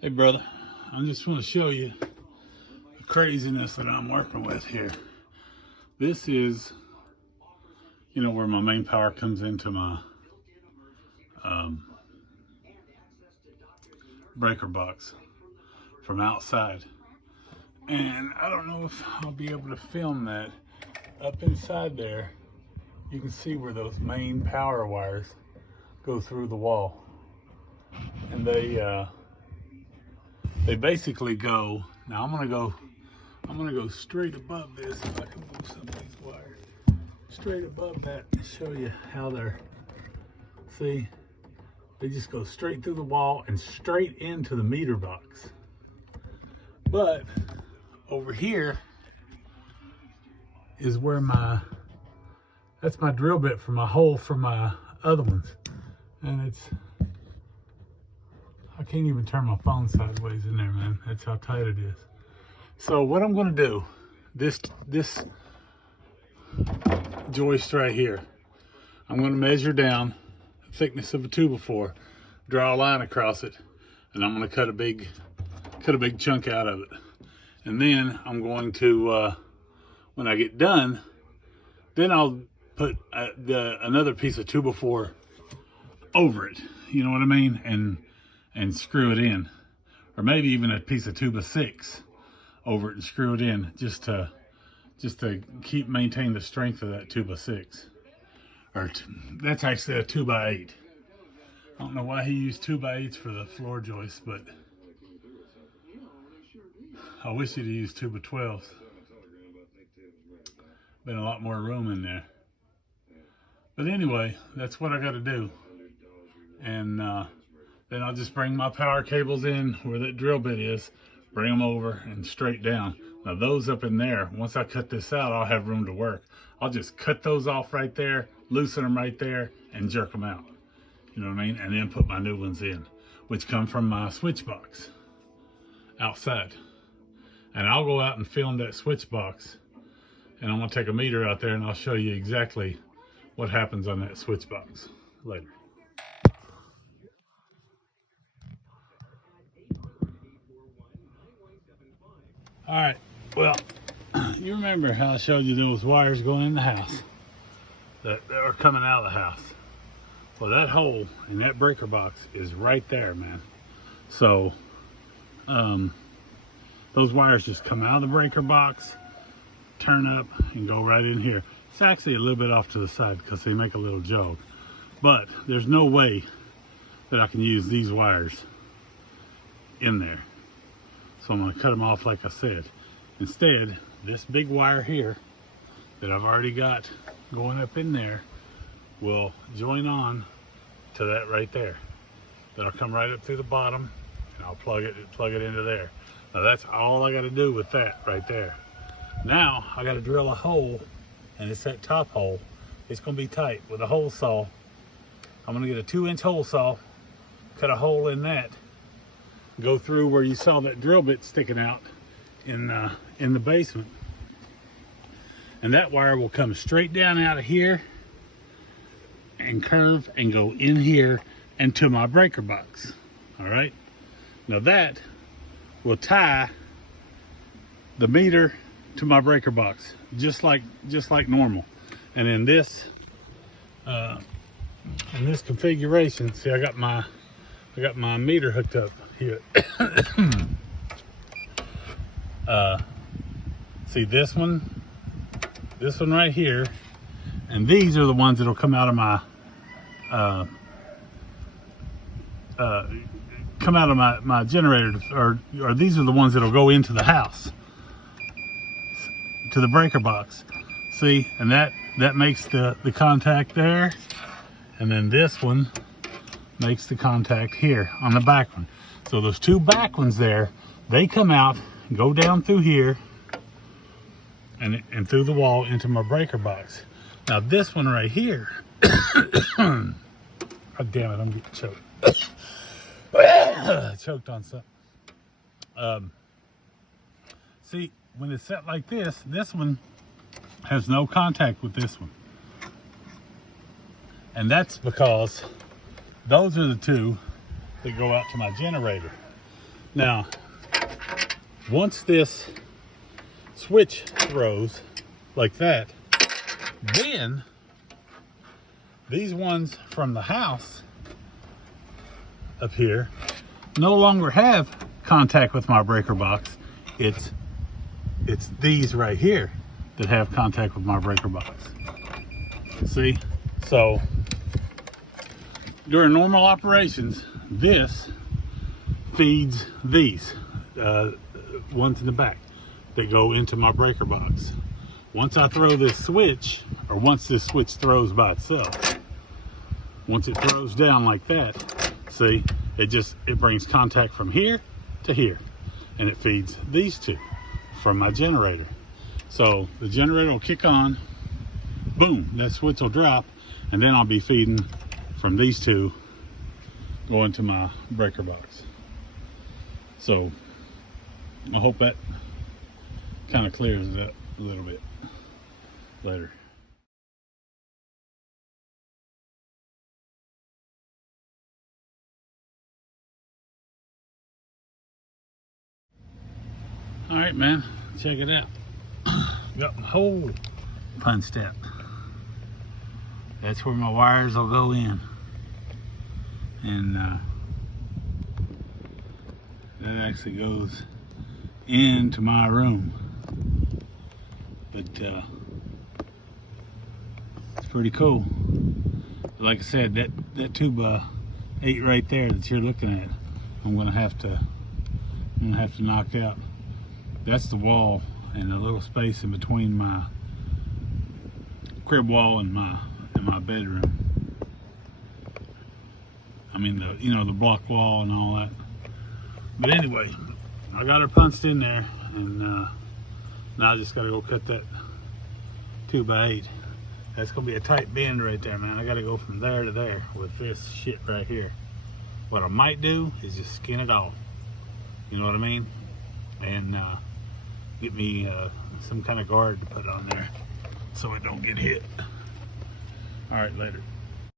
Hey brother, I just want to show you the craziness that I'm working with here. This is, where my main power comes into my breaker box from outside. And I don't know if I'll be able to film that. Up inside there, you can see where those main power wires go through the wall. And they basically go, now I'm gonna go straight above this, if I can move some of these wires. Straight above that and show you how see, they just go straight through the wall and straight into the meter box. But over here is where that's my drill bit for my hole for my other ones. And I can't even turn my phone sideways in there, man. That's how tight it is. So what I'm gonna do, this joist right here, I'm gonna measure down the thickness of a 2x4, draw a line across it, and I'm gonna cut a big chunk out of it. And then I'm going to, when I get done, then I'll put another piece of 2x4 over it. You know what I mean? And screw it in, or maybe even a piece of 2x6 over it and screw it in, just to maintain the strength of that 2x6. Or that's actually a 2x8. I don't know why he used 2x8s for the floor joist, but I wish he'd used 2x12s. Been a lot more room in there. But anyway, that's what I got to do. And then I'll just bring my power cables in where that drill bit is, bring them over and straight down. Now those up in there, once I cut this out, I'll have room to work. I'll just cut those off right there, loosen them right there, and jerk them out. You know what I mean? And then put my new ones in, which come from my switch box outside. And I'll go out and film that switch box, and I'm gonna take a meter out there and I'll show you exactly what happens on that switch box later. All right, well, you remember how I showed you those wires going in the house that are coming out of the house? Well, that hole in that breaker box is right there, man. So those wires just come out of the breaker box, turn up, and go right in here. It's actually a little bit off to the side because they make a little jog, but there's no way that I can use these wires in there. So I'm going to cut them off like I said. Instead, this big wire here that I've already got going up in there will join on to that right there. That'll come right up through the bottom, and I'll plug it into there. Now that's all I got to do with that right there. Now I got to drill a hole, and it's that top hole. It's going to be tight with a hole saw. I'm going to get a 2-inch hole saw, cut a hole in that, go through where you saw that drill bit sticking out in the basement, and that wire will come straight down out of here and curve and go in here and to my breaker box. All right, now that will tie the meter to my breaker box just like normal. And in this configuration, see, I got my meter hooked up here. See this one right here, and these are the ones that'll come out of my my generator, or these are the ones that'll go into the house to the breaker box. See, and that makes the contact there, and then this one makes the contact here on the back one. So those two back ones there, they come out, go down through here, and through the wall into my breaker box. Now this one right here, oh damn it, I'm getting choked. Choked on something. See, when it's set like this one has no contact with this one. And that's because those are the two that go out to my generator. Now, once this switch throws like that, then these ones from the house up here no longer have contact with my breaker box. It's these right here that have contact with my breaker box. See? So during normal operations, this feeds these ones in the back that go into my breaker box. Once I throw this switch, or once this switch throws by itself, once it throws down like that, see, it brings contact from here to here, and it feeds these two from my generator. So the generator will kick on, boom, that switch will drop, and then I'll be feeding from these two going to my breaker box. So I hope that kind of clears it up a little bit later. All right, man, check it out. Got my whole punch step. That's where my wires will go in. And that actually goes into my room. But it's pretty cool. But like I said, that 2x8 right there that you're looking at, I'm gonna have to knock out. That's the wall and a little space in between my crib wall and my bedroom. I mean, the block wall and all that. But anyway, I got her punched in there, and now I just gotta go cut that 2x8. That's gonna be a tight bend right there, man. I gotta go from there to there with this shit right here. What I might do is just skin it off. You know what I mean? And get me some kind of guard to put on there so it don't get hit. All right, later.